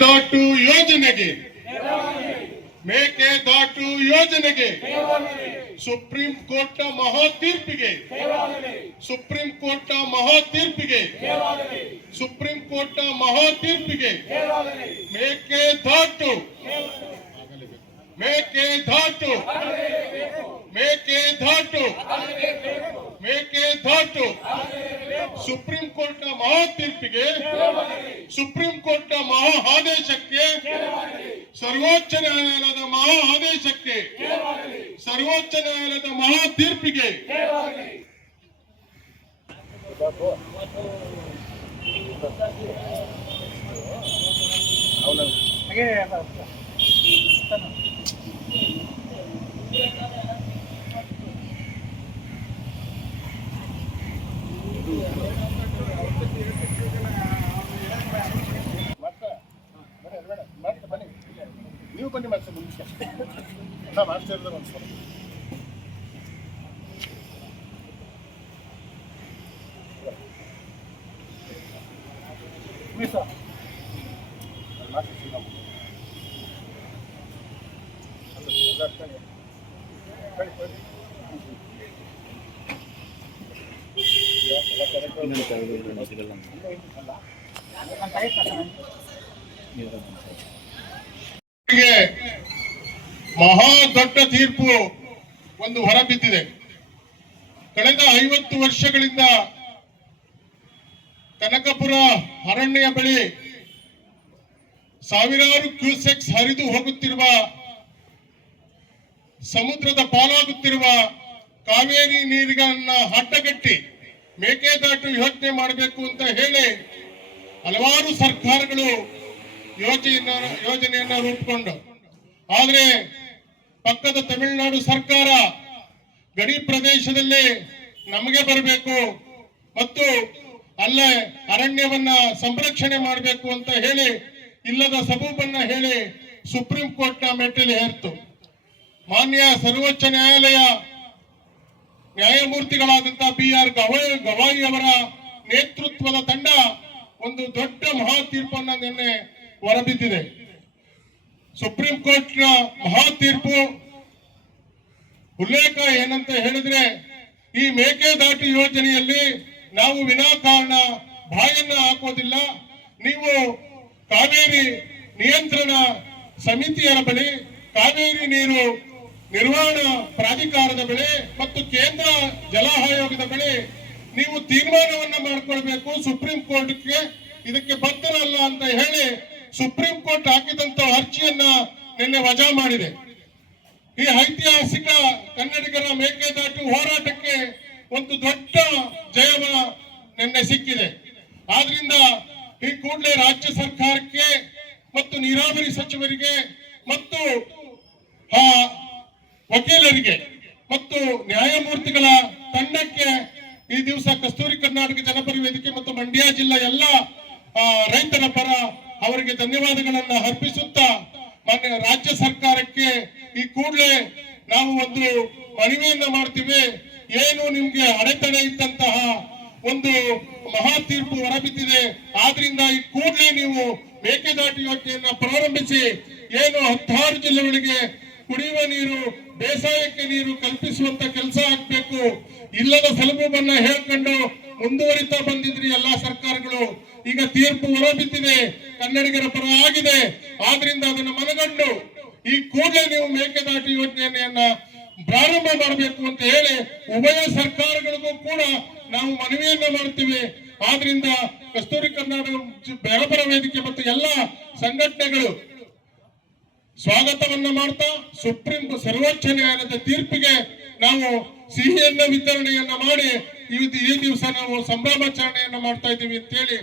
ಮೇಕೆದಾಟು ಯೋಜನೆಗೆ ಮೇಕೆದಾಟು ಯೋಜನೆಗೆ supreme court ಮಹಾ ತೀರ್ಪಿಗೆ ಸುಪ್ರೀಂ ಕೋರ್ಟ್ ಮಹಾ ತೀರ್ಪಿಗೆ ಸುಪ್ರೀಂ ಕೋರ್ಟ್ ಮಹಾ ತೀರ್ಪಿಗೆ ಮೇಕೆದಾಟು ಮೇಕೆದಾಟು ಮೇಕೆದಾಟು ಮೇಕೆದಾಟು ಸುಪ್ರೀಂ ಕೋರ್ಟ್ ಮಹಾ ತೀರ್ಪಿಗೆ ಕೋರ್ಟ್ ಮಹಾ ಆದೇಶಕ್ಕೆ ಸರ್ವೋಚ್ಚ ನ್ಯಾಯಾಲಯದ ಮಹಾ ಆದೇಶಕ್ಕೆ ಸರ್ವೋಚ್ಚ ನ್ಯಾಯಾಲಯದ ಮಹಾ ತೀರ್ಪಿಗೆ ನೀವು ಬನ್ನಿ ಮಾಸ್ಟರ್ ಮುಂದೆ ನಾ ಮಾಸ್ಟರ್ ಇರ್ತಾರೆ ಒಂದು ಸ್ವಲ್ಪ ಪ್ಲೀಸ್ ಸರ್ ಮಾಸ್ಟರ್ ಶ್ರೀರಾಮ್ ಗೆ ಮಹಾ ದೊಡ್ಡ ತೀರ್ಪು ಒಂದು ಹೊರಬಿದ್ದಿದೆ ಕಳೆದ ಐವತ್ತು ವರ್ಷಗಳಿಂದ ಕನಕಪುರ ಅರಣ್ಯ ಬಳಿ ಸಾವಿರಾರು ಕ್ಯೂಸೆಕ್ಸ್ ಹರಿದು ಹೋಗುತ್ತಿರುವ, ಸಮುದ್ರದ ಪಾಲಾಗುತ್ತಿರುವ ಕಾವೇರಿ ನೀರಿಗಳನ್ನ ಹಡ್ಡಗಟ್ಟಿ ಮೇಕೆದಾಟು ಯೋಜನೆ ಮಾಡಬೇಕು ಅಂತ ಹೇಳಿ ಹಲವಾರು ಸರ್ಕಾರಗಳು ಯೋಜನೆಯನ್ನ ಯೋಜನೆಯನ್ನ ರೂಪಿಕೊಂಡು ಆದರೆ ಪಕ್ಕದ ತಮಿಳುನಾಡು ಸರ್ಕಾರ ಗಡಿ ಪ್ರದೇಶದಲ್ಲಿ ನಮಗೆ ಬರಬೇಕು ಮತ್ತು ಅಲ್ಲೇ ಅರಣ್ಯವನ್ನ ಸಂರಕ್ಷಣೆ ಮಾಡಬೇಕು ಅಂತ ಹೇಳಿ ಇಲ್ಲದ ಸಬೂಬನ್ನ ಹೇಳಿ ಸುಪ್ರೀಂ ಕೋರ್ಟ್ನ ಮೆಟ್ಟಿಲು ಹೇರ್ತು ಮಾನ್ಯ ಸರ್ವೋಚ್ಚ ನ್ಯಾಯಾಲಯ ನ್ಯಾಯಮೂರ್ತಿಗಳಾದಂತಹ ಬಿ ಆರ್ ಗವಾಯಿ ಗವಾಯಿ ಅವರ ನೇತೃತ್ವದ ತಂಡ ಒಂದು ದೊಡ್ಡ ಮಹಾ ತೀರ್ಪನ್ನ ನಿನ್ನೆ ಹೊರಬಿದ್ದಿದೆ. ಸುಪ್ರೀಂ ಕೋರ್ಟ್ನ ಮಹಾ ತೀರ್ಪು ಉಲ್ಲೇಖ ಏನಂತ ಹೇಳಿದ್ರೆ, ಈ ಮೇಕೆದಾಟು ಯೋಜನೆಯಲ್ಲಿ ನಾವು ವಿನಾಕಾರಣ ಬಾಯನ್ನ ಹಾಕೋದಿಲ್ಲ. ನೀವು ಕಾವೇರಿ ನಿಯಂತ್ರಣ ಸಮಿತಿಯರ ಬಳಿ, ಕಾವೇರಿ ನೀರು ನಿರ್ವಹಣಾ ಪ್ರಾಧಿಕಾರದ ಬಳಿ ಮತ್ತು ಕೇಂದ್ರ ಜಲ ಆಯೋಗದ ಬಳಿ ನೀವು ತೀರ್ಮಾನವನ್ನ ಮಾಡಿಕೊಳ್ಬೇಕು ಸುಪ್ರೀಂ ಕೋರ್ಟ್ಗೆ. ಇದಕ್ಕೆ ಬದ್ಧರಲ್ಲ ಅಂತ ಹೇಳಿ ಸುಪ್ರೀಂ ಕೋರ್ಟ್ ಹಾಕಿದಂತ ಅರ್ಜಿಯನ್ನ ನಿನ್ನೆ ವಜಾ ಮಾಡಿದೆ. ಈ ಐತಿಹಾಸಿಕ ಕನ್ನಡಿಗರ ಮೇಕೆದಾಟು ಹೋರಾಟಕ್ಕೆ ಒಂದು ದೊಡ್ಡ ಜಯವ ನಿನ್ನೆ ಸಿಕ್ಕಿದೆ. ಆದ್ರಿಂದ ಈ ಕೂಡಲೇ ರಾಜ್ಯ ಸರ್ಕಾರಕ್ಕೆ ಮತ್ತು ನೀರಾವರಿ ಸಚಿವರಿಗೆ ಮತ್ತು, ಆ, ವಕೀಲರಿಗೆ ಮತ್ತು ನ್ಯಾಯಮೂರ್ತಿಗಳ ತಂಡಕ್ಕೆ ಈ ದಿವಸ ಕಸ್ತೂರಿ ಕರ್ನಾಟಕ ಜನಪರ ವೇದಿಕೆ ಮತ್ತು ಮಂಡ್ಯ ಜಿಲ್ಲಾ ಎಲ್ಲ ರೈತರ ಪರ ಅವರಿಗೆ ಧನ್ಯವಾದಗಳನ್ನು ಅರ್ಪಿಸುತ್ತಾ ಮಾನ್ಯ ರಾಜ್ಯ ಸರ್ಕಾರಕ್ಕೆ ಈ ಕೂಡಲೇ ನಾವು ಒಂದು ಮನವಿಯನ್ನ ಮಾಡ್ತೀವಿ. ಏನು ನಿಮ್ಗೆ ಅಡೆತಡೆ ಇದ್ದಂತಹ ಒಂದು ಮಹಾ ತೀರ್ಪು ಹೊರಬಿದ್ದಿದೆ. ಆದ್ರಿಂದ ಈ ಕೂಡಲೇ ನೀವು ಮೇಕೆದಾಟು ಯೋಜನೆಯನ್ನ ಪ್ರಾರಂಭಿಸಿ, ಏನು ಹತ್ತಾರು ಜಿಲ್ಲೆಗಳಿಗೆ ಕುಡಿಯುವ ನೀರು, ಬೇಸಾಯಕ್ಕೆ ನೀರು ಕಲ್ಪಿಸುವಂತ ಕೆಲಸ ಆಗ್ಬೇಕು. ಇಲ್ಲದ ಸಲುಬನ್ನ ಹೇಳ್ಕೊಂಡು ಮುಂದುವರಿತಾ ಬಂದಿದ್ರಿ ಎಲ್ಲಾ ಸರ್ಕಾರಗಳು. ಈಗ ತೀರ್ಪು ಹೊರಬಿದ್ದಿದೆ. ಕನ್ನಡಿಗರ ಪರ ಆಗಿದೆ. ಆದ್ರಿಂದ ಅದನ್ನು ಮನಗಂಡು ಈ ಕೂಡಲೇ ನೀವು ಮೇಕೆದಾಟು ಯೋಜನೆಯನ್ನ ಪ್ರಾರಂಭ ಮಾಡಬೇಕು ಅಂತ ಹೇಳಿ ಉಭಯ ಸರ್ಕಾರಗಳಿಗೂ ಕೂಡ ನಾವು ಮನವಿಯನ್ನ ಮಾಡ್ತೀವಿ. ಆದ್ರಿಂದ ಕಸ್ತೂರಿ ಕರ್ನಾಟಕ ಬೆಳಪರ ವೇದಿಕೆ ಮತ್ತು ಎಲ್ಲ ಸಂಘಟನೆಗಳು ಸ್ವಾಗತವನ್ನ ಮಾಡ್ತಾ, ಸುಪ್ರೀಂ ಸರ್ವೋಚ್ಚ ನ್ಯಾಯಾಲಯದ ತೀರ್ಪಿಗೆ ನಾವು ಸಿಹಿಯನ್ನ ವಿತರಣೆಯನ್ನ ಮಾಡಿ ಈ ದಿವಸ ನಾವು ಸಂಭ್ರಮಾಚರಣೆಯನ್ನ ಮಾಡ್ತಾ ಇದ್ದೀವಿ ಅಂತ ಹೇಳಿ